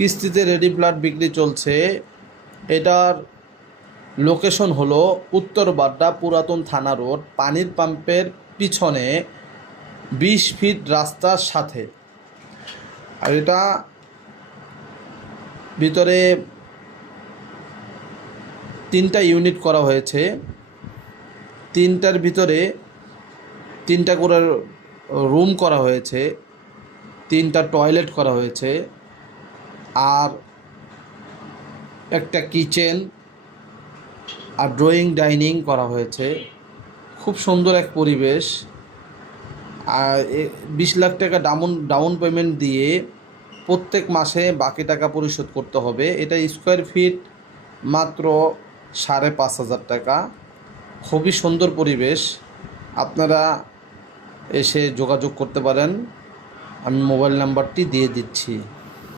কিস্তিতে ready flat বিক্রি চলছে। এটার লোকেশন হলো উত্তর বাড্ডা পুরাতন থানা রোড, পানির পাম্পের পিছনে 20 ফিট রাস্তার সাথে। আর এটা ভিতরে 3টা ইউনিট করা হয়েছে। 3টার ভিতরে 3টা করে রুম করা হয়েছে, 3টা টয়লেট করা হয়েছে, আর একটা কিচেন আর ড্রয়িং ডাইনিং করা হয়েছে। খুব সুন্দর এক পরিবেশ। আর 20 লাখ টাকা ডাউন পেমেন্ট দিয়ে প্রত্যেক মাসে বাকি টাকা পরিশোধ করতে হবে। এটা স্কোয়ার ফিট মাত্র 5,500 টাকা। খুবই সুন্দর পরিবেশ। আপনারা এসে যোগাযোগ করতে পারেন, আমি মোবাইল নাম্বারটি দিয়ে দিচ্ছি।